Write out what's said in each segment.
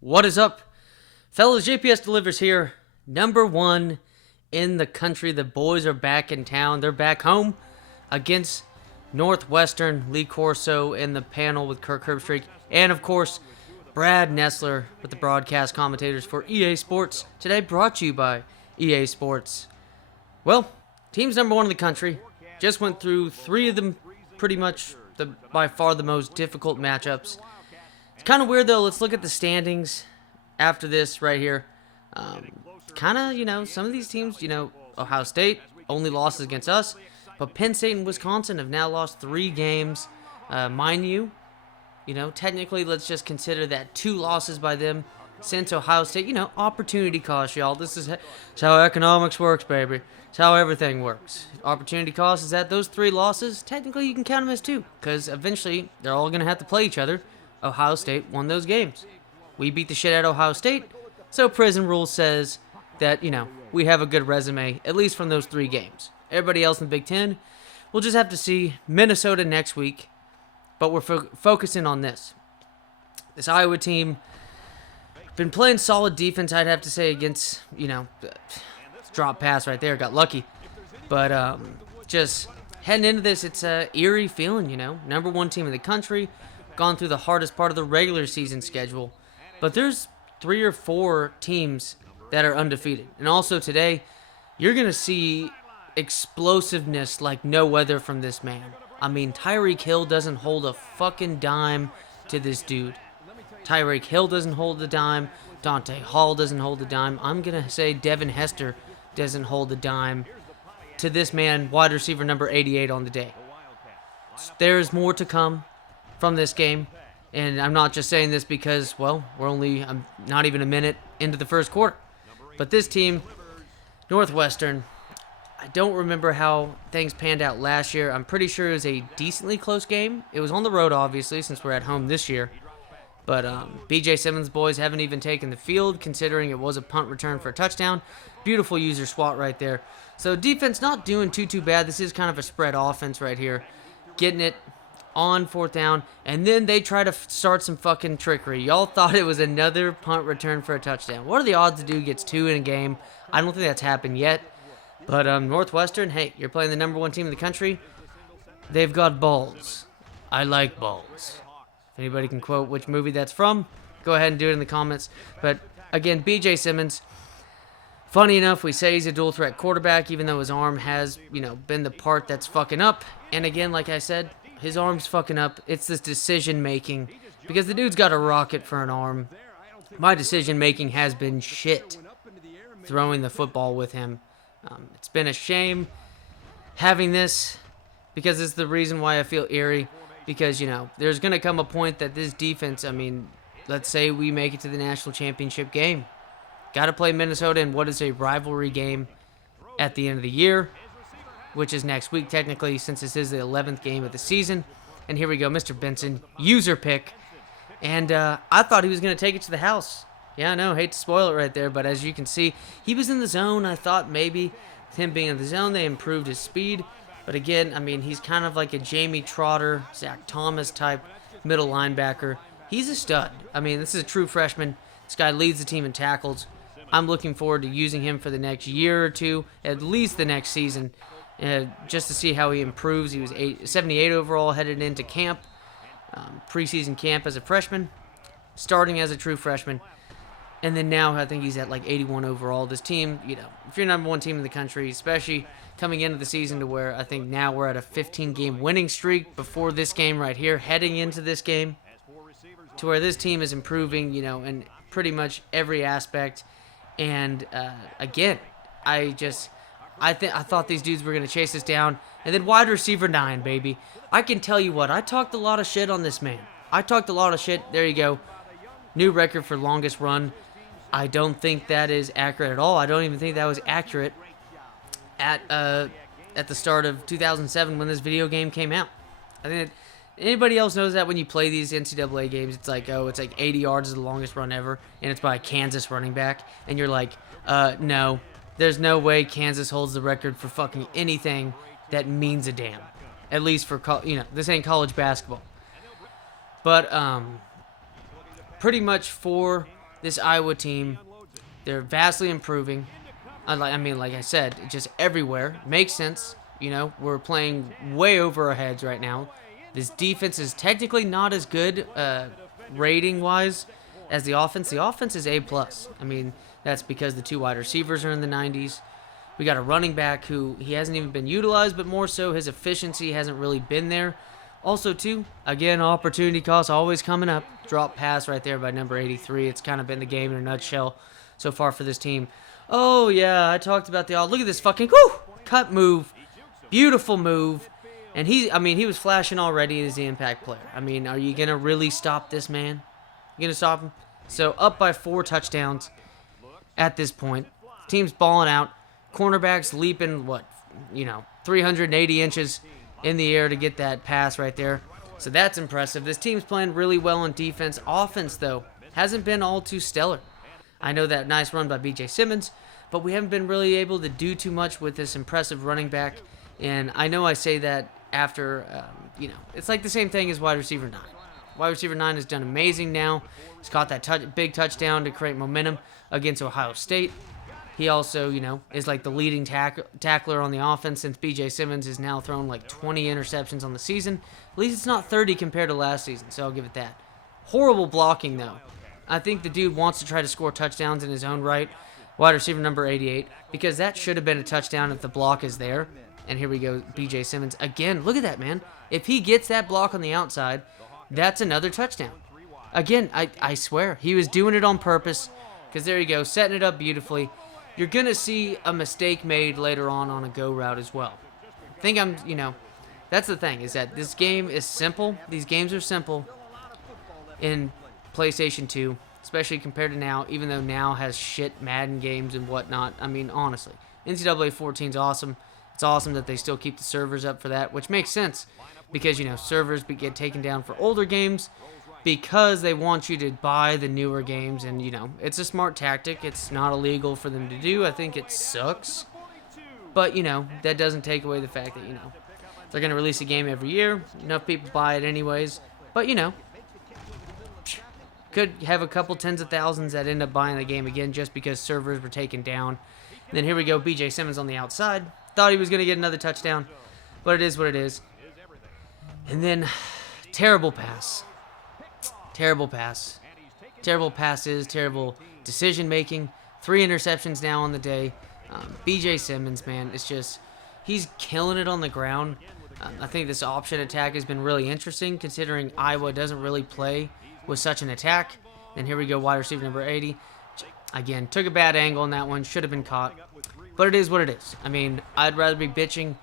What is up, fellas? JPS delivers here. Number one in the country. The boys are back in town. They're back home against Northwestern. Lee Corso in the panel with Kirk Herbstreit. And, of course, Brad Nessler with the broadcast commentators for EA Sports. Today brought to you by EA Sports. Well, team's number one in the country. Just went through three of them, pretty much by far the most difficult matchups. It's kind of weird, though. Let's look at the standings after this right here. Kind of, some of these teams, Ohio State, only losses against us. But Penn State and Wisconsin have now lost 3 games. Mind you, technically, let's just consider that 2 losses by them since Ohio State. Opportunity cost, y'all. This is how economics works, baby. It's how everything works. Opportunity cost is that those 3 losses, technically you can count them as 2. Because eventually, they're all going to have to play each other. Ohio State won those games. We beat the shit out of Ohio State, so prison rule says that, we have a good resume, at least from those 3 games. Everybody else in the Big Ten, we'll just have to see Minnesota next week, but we're focusing on this. This Iowa team, been playing solid defense, I'd have to say, against, drop pass right there, got lucky. But just heading into this, it's a eerie feeling, number one team in the country, gone through the hardest part of the regular season schedule. But there's 3 or 4 teams that are undefeated. And also today, you're going to see explosiveness like no other from this man. I mean, Tyreek Hill doesn't hold a fucking dime to this dude. Tyreek Hill doesn't hold a dime. Dante Hall doesn't hold a dime. I'm going to say Devin Hester doesn't hold a dime to this man, wide receiver number 88 on the day. There's more to come from this game, and I'm not just saying this because, we're only not even a minute into the first quarter. But this team, Northwestern, I don't remember how things panned out last year. I'm pretty sure it was a decently close game. It was on the road, obviously, since we're at home this year. But B.J. Simmons' boys haven't even taken the field, considering it was a punt return for a touchdown. Beautiful user swat right there. So defense not doing too bad. This is kind of a spread offense right here. Getting it on 4th down, and then they try to start some fucking trickery. Y'all thought it was another punt return for a touchdown. What are the odds the dude gets 2 in a game? I don't think that's happened yet. But Northwestern, hey, you're playing the number one team in the country. They've got balls. I like balls. If anybody can quote which movie that's from, go ahead and do it in the comments. But again, B.J. Simmons, funny enough, we say he's a dual threat quarterback, even though his arm has, been the part that's fucking up. And again, like I said, his arm's fucking up. It's this decision-making. Because the dude's got a rocket for an arm. My decision-making has been shit throwing the football with him. It's been a shame having this, because it's the reason why I feel eerie. Because, there's going to come a point that this defense, let's say we make it to the national championship game. Got to play Minnesota in what is a rivalry game at the end of the year, which is next week technically, since this is the 11th game of the season. And here we go, Mr. Benson, user pick. And I thought he was going to take it to the house. Yeah, I know, hate to spoil it right there, but as you can see, he was in the zone. I thought maybe with him being in the zone, they improved his speed. But again, he's kind of like a Jamie Trotter, Zach Thomas type middle linebacker. He's a stud. This is a true freshman. This guy leads the team in tackles. I'm looking forward to using him for the next year or two, at least the next season. Just to see how he improves. He was 78 overall headed into camp, preseason camp as a freshman, starting as a true freshman, and then now I think he's at like 81 overall. This team, if you're number one team in the country, especially coming into the season to where I think now we're at a 15-game winning streak before this game right here, heading into this game, to where this team is improving, in pretty much every aspect. And again, I thought these dudes were going to chase us down. And then wide receiver 9, baby. I can tell you what, I talked a lot of shit on this man. There you go. New record for longest run. I don't think that is accurate at all. I don't even think that was accurate at the start of 2007 when this video game came out. I think anybody else knows that when you play these NCAA games, it's like 80 yards is the longest run ever, and it's by a Kansas running back. And you're like, no. There's no way Kansas holds the record for fucking anything that means a damn. At least for, this ain't college basketball. But, pretty much for this Iowa team, they're vastly improving. Like I said, just everywhere. Makes sense. We're playing way over our heads right now. This defense is technically not as good rating-wise as the offense. The offense is A+. That's because the two wide receivers are in the 90s. We got a running back who he hasn't even been utilized, but more so his efficiency hasn't really been there. Also, too, again, opportunity cost always coming up. Drop pass right there by number 83. It's kind of been the game in a nutshell so far for this team. Oh, yeah, I talked about look at this fucking cut move. Beautiful move. And he was flashing already as the impact player. Are you going to really stop this man? You going to stop him? So, up by 4 touchdowns at this point. Team's balling out. Cornerbacks leaping, 380 inches in the air to get that pass right there. So that's impressive. This team's playing really well on defense. Offense, though, hasn't been all too stellar. I know that nice run by B.J. Simmons, but we haven't been really able to do too much with this impressive running back. And I know I say that after, it's like the same thing as wide receiver 9. Wide receiver 9 has done amazing now. He's caught that big touchdown to create momentum against Ohio State. He also, is like the leading tackler on the offense since B.J. Simmons has now thrown like 20 interceptions on the season. At least it's not 30 compared to last season, so I'll give it that. Horrible blocking, though. I think the dude wants to try to score touchdowns in his own right. Wide receiver number 88, because that should have been a touchdown if the block is there. And here we go, B.J. Simmons. Again, look at that, man. If he gets that block on the outside, that's another touchdown. Again, I swear, he was doing it on purpose, because there you go, setting it up beautifully. You're going to see a mistake made later on a go route as well. That's the thing, is that this game is simple. These games are simple in PlayStation 2, especially compared to now, even though now has shit Madden games and whatnot. Honestly, NCAA 14 is awesome. It's awesome that they still keep the servers up for that, which makes sense because, servers get taken down for older games because they want you to buy the newer games, and, it's a smart tactic. It's not illegal for them to do. I think it sucks. But, that doesn't take away the fact that, they're going to release a game every year. Enough people buy it anyways. But, could have a couple tens of thousands that end up buying the game again just because servers were taken down. And then here we go, B.J. Simmons on the outside. Thought he was going to get another touchdown, but it is what it is. And then, terrible pass. Terrible pass. Terrible passes, terrible decision-making. 3 interceptions now on the day. B.J. Simmons, man, it's just, he's killing it on the ground. I think this option attack has been really interesting considering Iowa doesn't really play with such an attack. And here we go, wide receiver number 80. Again, took a bad angle on that one. Should have been caught. But it is what it is. I'd rather be bitching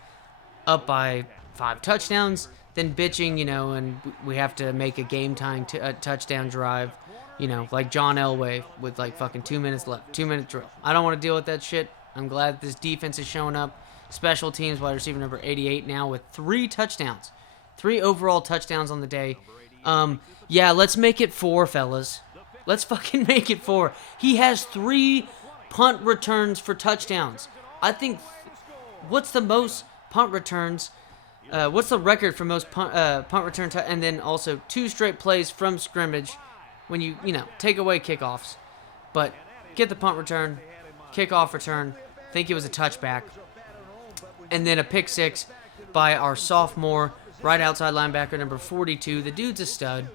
up by 5 touchdowns than bitching, and we have to make a game-time touchdown drive, like John Elway with like fucking 2 minutes left. 2-minute drill. I don't want to deal with that shit. I'm glad this defense is showing up. Special teams, wide receiver number 88 now with 3 touchdowns. 3 overall touchdowns on the day. Yeah, let's make it 4, fellas. Let's fucking make it 4. He has 3 punt returns for touchdowns. I think, what's the most punt returns? What's the record for most punt return? And then also 2 straight plays from scrimmage when you take away kickoffs. But get the punt return, kickoff return. I think it was a touchback. And then a pick 6 by our sophomore right outside linebacker number 42. The dude's a stud.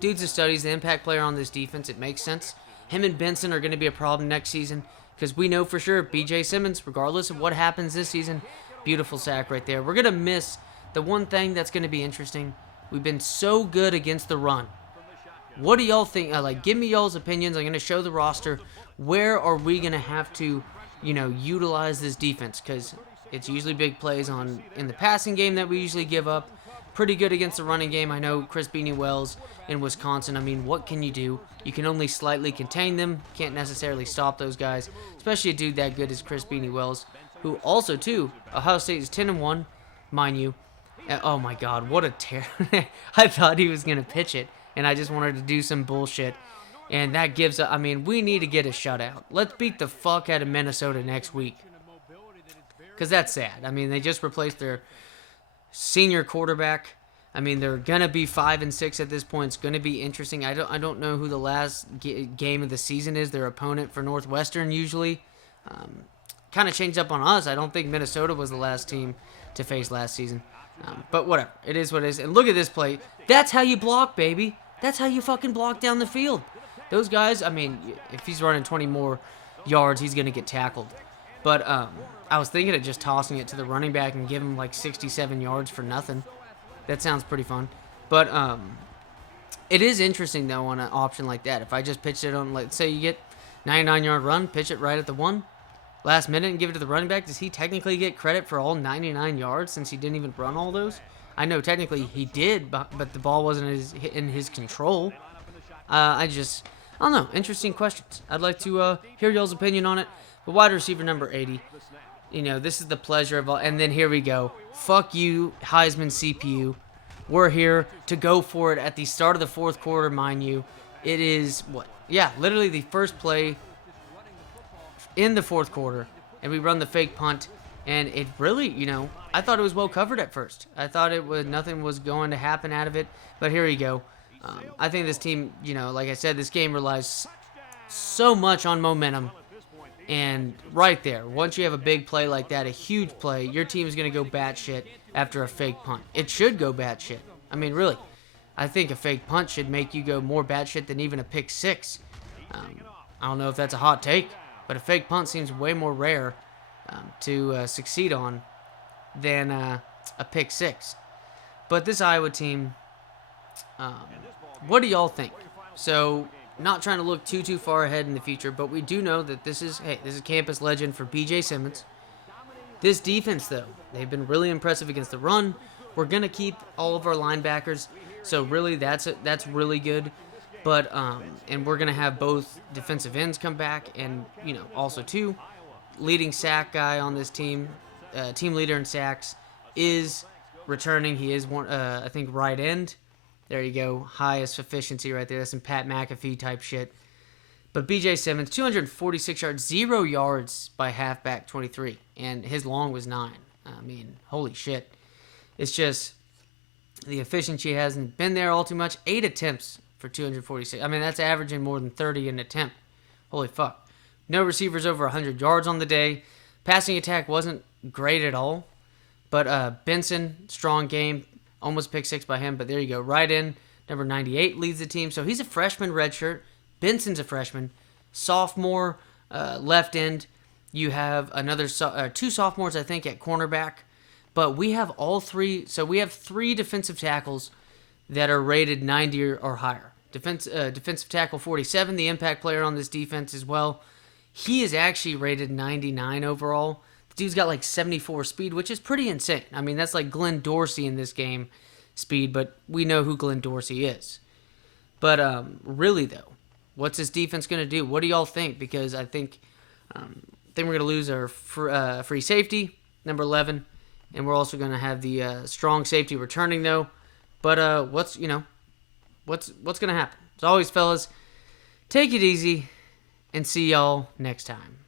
He's the impact player on this defense. It makes sense. Him and Benson are going to be a problem next season because we know for sure B.J. Simmons, regardless of what happens this season, beautiful sack right there. We're going to miss the one thing that's going to be interesting. We've been so good against the run. What do y'all think? Give me y'all's opinions. I'm going to show the roster. Where are we going to have to, utilize this defense? Because it's usually big plays in the passing game that we usually give up. Pretty good against the running game. I know Chris Beanie Wells in Wisconsin. What can you do? You can only slightly contain them. Can't necessarily stop those guys, especially a dude that good as Chris Beanie Wells, who also, too, Ohio State is 10-1, mind you. Oh, my God, what a tear. I thought he was going to pitch it, and I just wanted to do some bullshit. And that gives we need to get a shutout. Let's beat the fuck out of Minnesota next week. Because that's sad. They just replaced their senior quarterback. I mean, they're gonna be 5-6 at this point. It's gonna be interesting. I don't know who the last game of the season is. Their opponent for Northwestern usually. Kind of changed up on us. I don't think Minnesota was the last team to face last season. But whatever. It is what it is. And look at this play. That's how you block, baby. That's how you fucking block down the field. Those guys, I mean, if he's running 20 more yards, he's going to get tackled. But I was thinking of just tossing it to the running back and giving him like 67 yards for nothing. That sounds pretty fun. But it is interesting, though, on an option like that. If I just pitched it on, let's say you get 99-yard run, pitch it right at the 1, last minute and give it to the running back, does he technically get credit for all 99 yards since he didn't even run all those? I know technically he did, but the ball wasn't in his control. I don't know. Interesting questions. I'd like to hear y'all's opinion on it. But wide receiver number 80, this is the pleasure of all. And then here we go. Fuck you, Heisman CPU. We're here to go for it at the start of the fourth quarter, mind you. It is, literally the first play in the fourth quarter. And we run the fake punt. And it really, I thought it was well covered at first. I thought nothing was going to happen out of it. But here we go. I think this team, like I said, this game relies so much on momentum. And right there, once you have a big play like that, a huge play, your team is going to go batshit after a fake punt. It should go batshit. I mean, really. I think a fake punt should make you go more batshit than even a pick six. I don't know if that's a hot take, but a fake punt seems way more rare to succeed on than a pick six. But this Iowa team, what do y'all think? So, not trying to look too far ahead in the future, but we do know that this is campus legend for B.J. Simmons. This defense, though, they've been really impressive against the run. We're going to keep all of our linebackers, so really that's really good. But, and we're going to have both defensive ends come back, and, also too, leading sack guy on this team, team leader in sacks, is returning. He is one, I think, right end. There you go. Highest efficiency right there. That's some Pat McAfee type shit. But B.J. Simmons, 246 yards, 0 yards by halfback 23. And his long was 9. I mean, holy shit. It's just the efficiency hasn't been there all too much. 8 attempts for 246. I mean, that's averaging more than 30 an attempt. Holy fuck. No receivers over 100 yards on the day. Passing attack wasn't great at all. But Benson, strong game. Almost pick six by him, but there you go. Right in, number 98 leads the team. So he's a freshman redshirt. Benson's a freshman. Sophomore, left end. You have another two sophomores, I think, at cornerback. But we have all three. So we have 3 defensive tackles that are rated 90 or higher. Defensive tackle 47, the impact player on this defense as well. He is actually rated 99 overall. Dude's got like 74 speed, which is pretty insane. I mean, that's like Glenn Dorsey in this game speed, but we know who Glenn Dorsey is. But really, though, what's this defense going to do? What do y'all think? Because I think we're going to lose our free safety, number 11, and we're also going to have the strong safety returning, though. But what's going to happen? As always, fellas, take it easy, and see y'all next time.